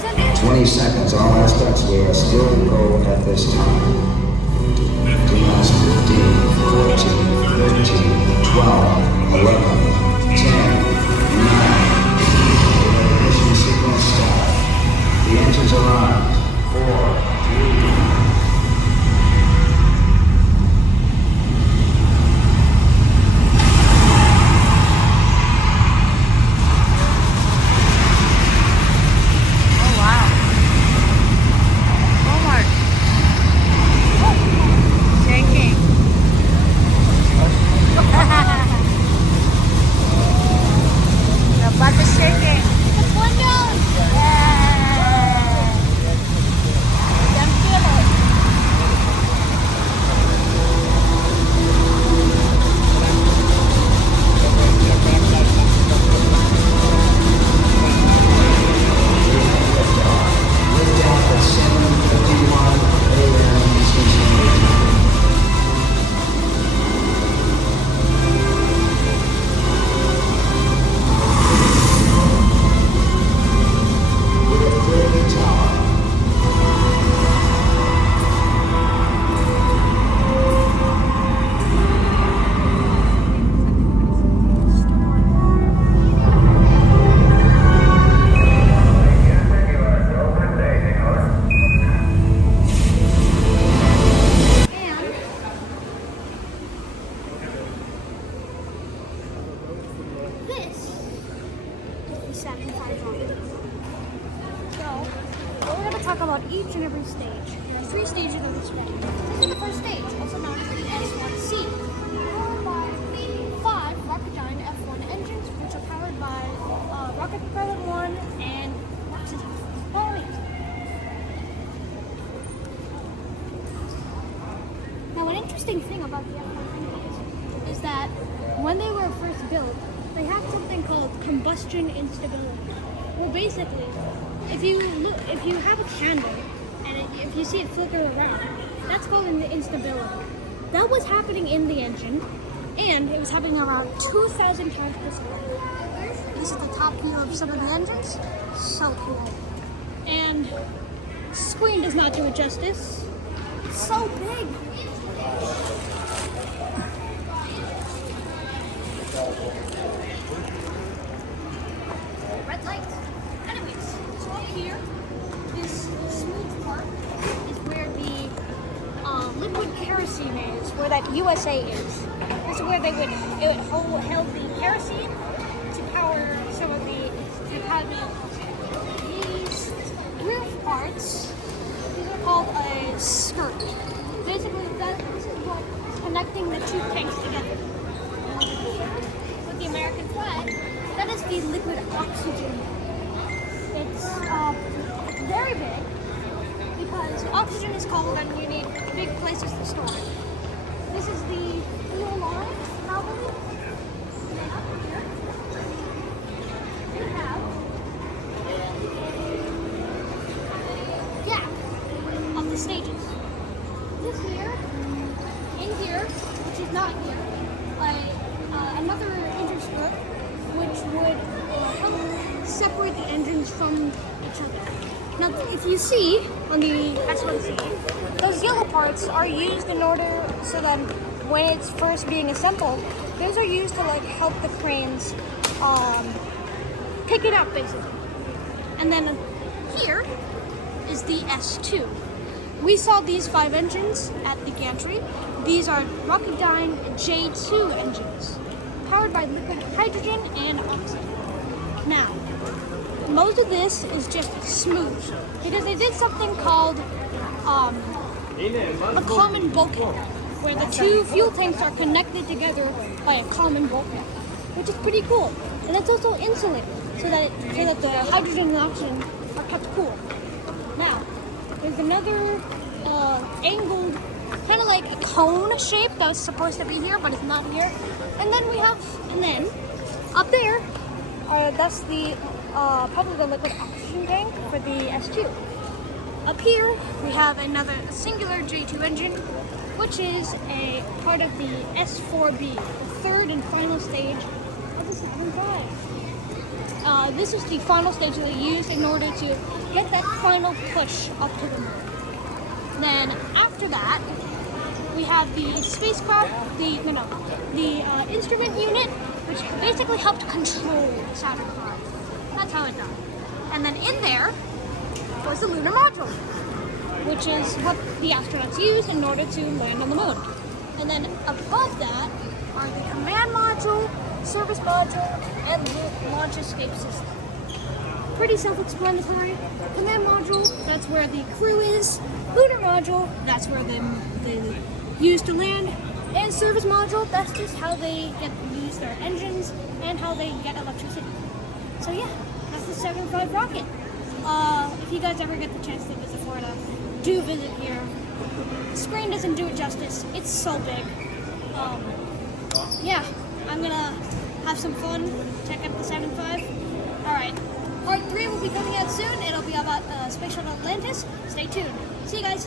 20 seconds. All aspects we are still go at this time. 15, 14, 13, 12, 11, 10, 9. Ignition sequence start. The engines are on. 4, 3. Saturn 5 rocket. So, we're going to talk about each and every stage. There are 3 stages of this rocket. This is the first stage, also known as the S1C. Powered by 5 Rocketdyne F1 engines, which are powered by rocket propellant 1 and oxygen. Follow me. Now, an interesting thing about the F1 engines is that when they were first built, they have something called combustion instability. Well, basically, if you have a candle and if you see it flicker around, that's called an instability. That was happening in the engine, and it was happening around 2,000 times per second. This is the top view of some of the engines. So cool. And the screen does not do it justice. It's so big. Red light. Anyways, so up here, this smooth part is where the liquid kerosene is, where that USA is. This is where it would hold the kerosene to power some of the these roof parts. These are called a skirt. Basically, this is what's connecting the 2 tanks together. With the American flag, that is the liquid oxygen. It's very big because oxygen is cold and you need big places to store it. This is the fuel line, probably. And then up here, we have a gap of the stages. This here, in here, which is not here, another engine skirt, which would help separate the engines from each other. Now, if you see on the S1C, those yellow parts are used in order so that when it's first being assembled, those are used to help the cranes pick it up, basically. And then here is the S2. We saw these 5 engines at the gantry. These are Rocketdyne J2 engines, powered by liquid hydrogen and oxygen. Now, most of this is just smooth because they did something called a common bulkhead, where the 2 fuel tanks are connected together by a common bulkhead, which is pretty cool. And it's also insulated so that the hydrogen and oxygen are kept cool. Now, there's another angled, kind of like a cone shape that's supposed to be here, but it's not here. And then up there, that's the probably the liquid oxygen tank for the S2. Up here, we have another singular J2 engine, which is a part of the S4B, the 3rd and final stage of the Saturn V. This is the final stage that they used in order to get that final push up to the moon. Then after that, we have the spacecraft, the instrument unit, which basically helped control Saturn V. That's how it done. And then in there was the lunar module, which is what the astronauts used in order to land on the moon. And then above that are the command module, service module, and the launch escape system. Pretty self-explanatory. Command module, that's where the crew is. Lunar module, that's where they use to land. And service module, that's just how they use their engines and how they get electricity. So yeah, that's the Saturn V rocket. If you guys ever get the chance to visit Florida, do visit here. The screen doesn't do it justice. It's so big. Yeah, I'm gonna have some fun, check out the Saturn V. Alright, part 3 will be coming out soon. It'll be about Space Shuttle Atlantis. Stay tuned. See you guys.